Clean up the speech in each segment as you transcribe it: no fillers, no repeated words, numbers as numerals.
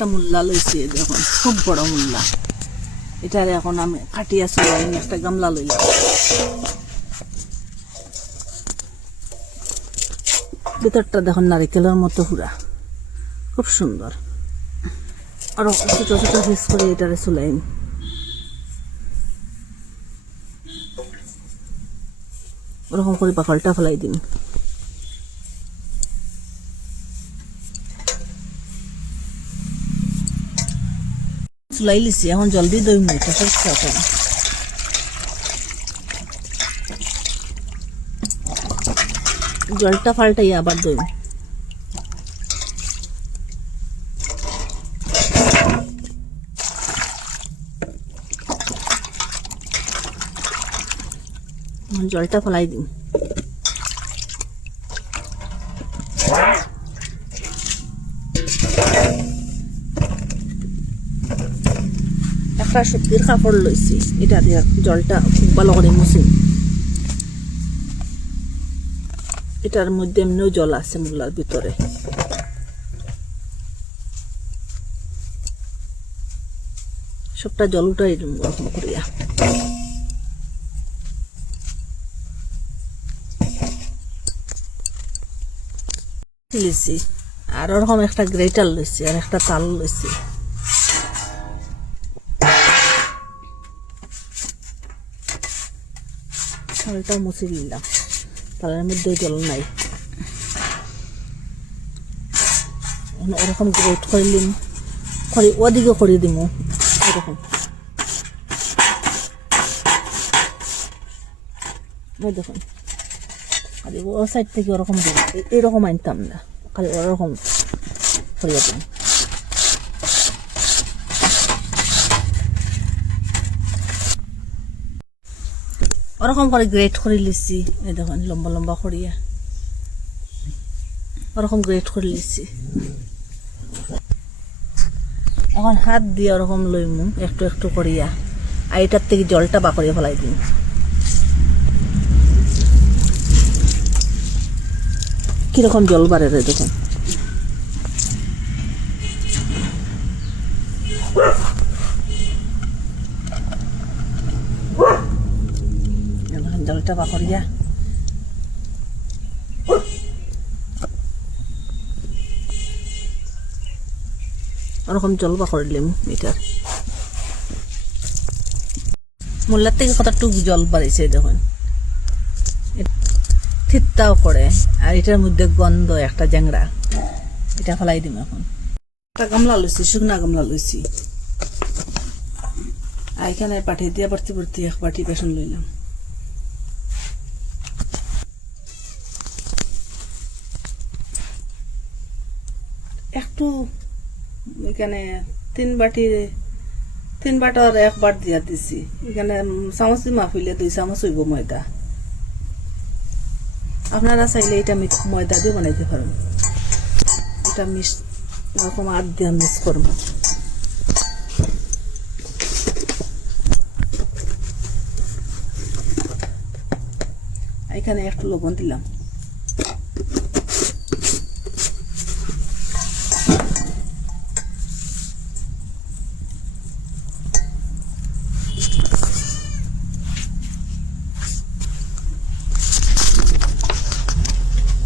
একটা মুল্লা লইছি দেখুন, খুব বড় মুল্লা। এটার এখন আমি কাটিয়া চুলাই একটা গামলা লইলাম। ভিতরটা দেখুন নারিকেলের মতো পুরা, খুব সুন্দর। আর ছোট ছোট পিস করে এটারে চুলাই ওরকম করে বাকলটা ফেলাই দিন। চুলাই লিছি, এখন জলদি দই মুড়িটা পরিষ্কার করা। জলটা পাল্টাই আবার দই। জলটা ফেলাই দিন। একটা সুতির কাপড় লইছি, এটা দিয়ে জলটা খুব ভালো করে মুছি। এটার মধ্যে এমনিও জল আছে মুলার ভিতরে। সবটা জল উঠাই ওরকম করিয়া। লিছি আর ওরকম একটা গ্রেটার লইছি আর একটা তাল লইছি। তালটা মুছি দিলাম, তালের মধ্যে জল নাই। ওরকম গ্রেট করিলিম, ওদিকে করে দিব এরকম। দেখুন খালি ও সাইড থেকে ওরকম দিব, এরকম আনতাম না, খালি ওরকম করিয়া দিন। ওরকম করে গ্রেট করে লিছি, এই দেখুন লম্বা লম্বা করিয়া ওরকম গ্রেট করে লিছি। এখন হাত দিয়ে ওরকম লইমু একটু একটু করিয়া, আর এটার থেকে জলটা বা করিয়া ফেলাই দিন। কিরকম জল বাড়ে রে দেখুন। জলটা বা করিয়া ওরকম জল বা করলাম। এটার মোল্লার থেকে কতটুকু জল বাড়িছে দেখুন, থিত্তাও করে। আর এটার মধ্যে গন্ধ একটা জ্যাংড়া, এটা ফেলাই দিম। এখন একটা গামলা লইছি, শুকনা গামলা লইছি, আর এখানে পাঠিয়ে দিয়া ভর্তি ভর্তি এক বাটি বেসন লইলাম। একটু এখানে তিন বাটার এক বার দিয়া দিছি। এখানে চামচ মাফিলে 2 চামচ হইব ময়দা। আপনারা চাইলে এটা ময়দা দিয়ে বানাইতে পারেন। এটা এরকম আট দিয়ে মিক্স করব। এখানে একটু লবণ দিলাম।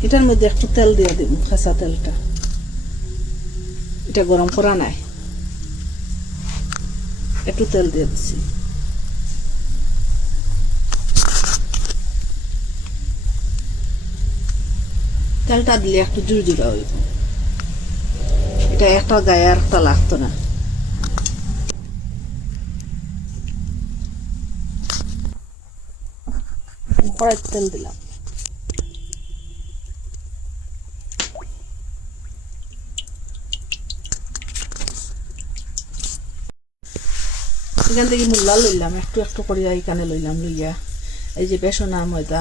এটার মধ্যে একটু তেল দিয়ে দিব, কাঁচা তেলটা। এটা গরম করা নাই, একটু তেল দিয়ে দিচ্ছি। তেলটা দিলে একটু জুড়জুড়া হইব। এটা একটা গায়ে আর একটা লাগতো না। কড়াই তেল দিলাম। এখান থেকে মুল্লা লইলাম, একটু একটু করিয়া এখানে লইলাম। লইয়া এই যে বেসনা ময়দা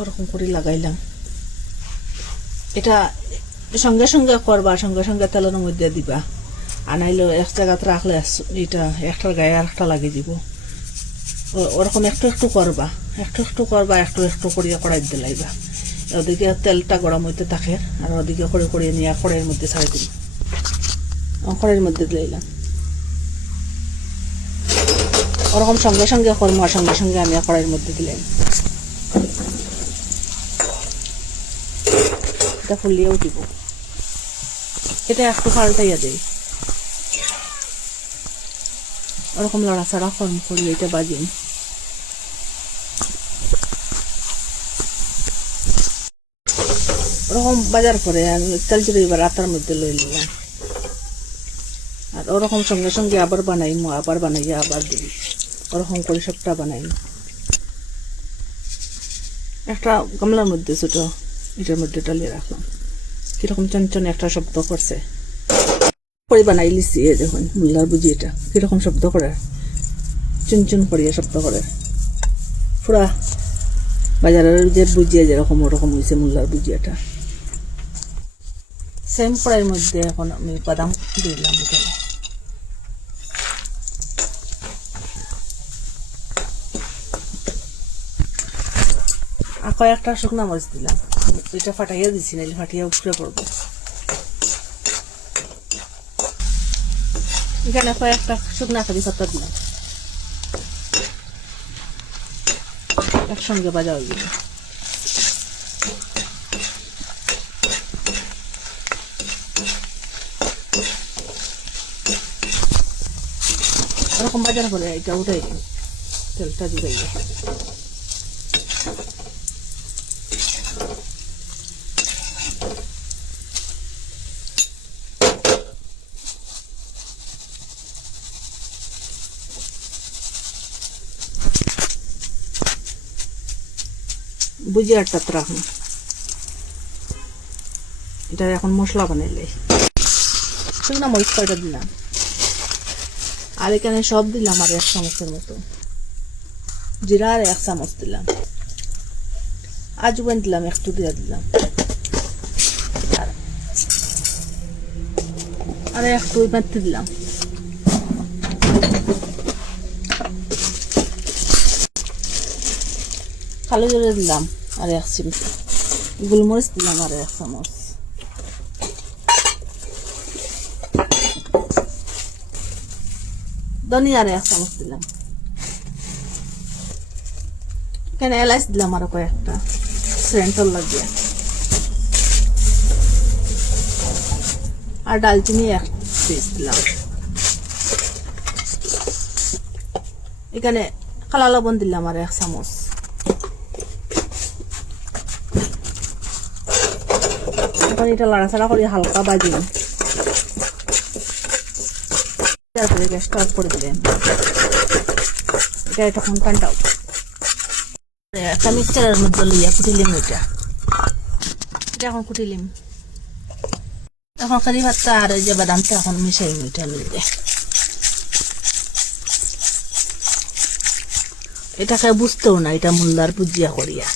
ওরকম করে লাগাইলাম। এটা সঙ্গে সঙ্গে করবা, সঙ্গে সঙ্গে তেলের মধ্যে দিবা, আনাইলো এক জায়গাতে রাখলে এটা একটার গায়ে আর একটা লাগিয়ে দিব। ওরকম একটু একটু করবা, একটু একটু করবা, একটু একটু করিয়া কড়াই দিলাইবা। ওদিকে তেলটা গরম হইতে থাকে আর ওদিকে করে করিয়ে নিয়ে কড়াইয়ের মধ্যে ছাড়ি দিন। কড়াইয়ের মধ্যে দিলাম। ওরকম সঙ্গে সঙ্গে করবো আর সঙ্গে সঙ্গে আমি কড়াইয়ের মধ্যে দিলাম। এটা ফুলিয়েও দিব। এটা একটু পাল্টাইয়া দেই, ওরকম লড়াচড়া করি এটা বাজিম। ওরকম বাজার পরে আমি চালচুরি এবার আটার মধ্যে লই নিলাম। আর ওরকম সঙ্গে সঙ্গে আবার বানাইমো, আবার বানাইয়া আবার দিই, ওরকম করে সবটা বানাইমো। একটা গামলার মধ্যে ছোট এটার মধ্যে ডালিয়ে রাখলাম। কিরকম চনচনে একটা শব্দ করছে করে বানাই লিছি। দেখুন মূল্যার বুঝি এটা কিরকম শব্দ করে, চুনচুন করিয়া শব্দ করে। পুরা বাজারের যে বুঝিয়া যেরকম ওরকম হয়েছে মূল্যার বুঝিয়াটা। সেম কড়াইয়ের মধ্যে এখন আমি বাদাম দিলাম। এখানে আর কয়েকটা শুকনো মরিচ দিলাম। এটা ফাটাইয়া দিছি, নাইলে ফাটিয়া উপরে পড়বো। এখানে কয়েকটা শুকনা কারি পাতা দিলাম, একসঙ্গে বাজা হয়ে গেল। এরকম বাজার করে এটা উঠাই দিই, তেলটা দিই। বুঝিয়ারটা রাখুন। এটা এখন মশলা বানাইলে শুকনা মরিচ কয়টা দিলাম, আর এখানে সব দিলাম আর 1 চামচের মতো। জিরা আর 1 চামচ দিলাম, আজওয়ান দিলাম একটু দিয়ে দিলাম, আর একটু মেথি দিলাম। কালো জিরে দিলাম আর 1 চিমটি, গোলমরিচ দিলাম আর 1 চামচ, ধনিয়া আর 1 চামচ দিলাম। এখানে এলাচ দিলাম আরো কয়েকটা সেন্টর লাগিয়ে, আর ডালচিনি 1 পিস দিলাম। এখানে কালা লবণ দিলাম আর 1 চামচ। এখন এটা লাড়াচাড়া করে হালকা বাজিম। তারপরে গ্যাসটা অফ করে দিলেন। এটা তখন ঠান্ডা একটা মিক্সচারের মধ্যে লইয়া কুটিলিম। এটা এখন কুটিলিম। এখন কারি পাত্তা আর ওই যে বাদামটা এখন মিশাই মিঠা লইলে এটাকে বুঝতেও না এটা মূল্যার বুঝিয়া করিয়া।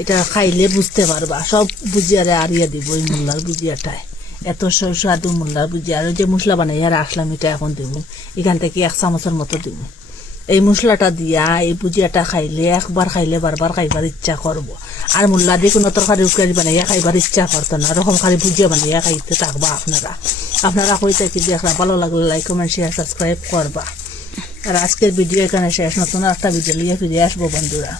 এটা খাইলে বুঝতে পারবা, সব বুঝিয়ারে আরিয়া দিব এই মূল্যার বুঝিয়াটায়। এত সুস্বাদু মূল্যার বুঝিয়া। আর ওই যে মশলা বানাইয়া রাখলাম এটা এখন দিব, এখান থেকে 1 চামচের মতো দিব। এই মশলাটা দিয়া এই বুঝিয়াটা খাইলে একবার খাইলে বারবার খাইবার ইচ্ছা করবো। আর মূল্যা দিয়ে কোনো তরকারি উকারি বানাইয়া খাইবার ইচ্ছা করতো না, এরকম খালি ভুজিয়া বানাইয়া খাইতে থাকবা আপনারা কই থাকি দেখলা। ভালো লাগলে লাইক কমেন্ট শেয়ার সাবস্ক্রাইব করবা। আর আজকের ভিডিও এখানে শেষ, নতুন একটা ভিডিও নিয়ে ফিরে আসবো বন্ধুরা।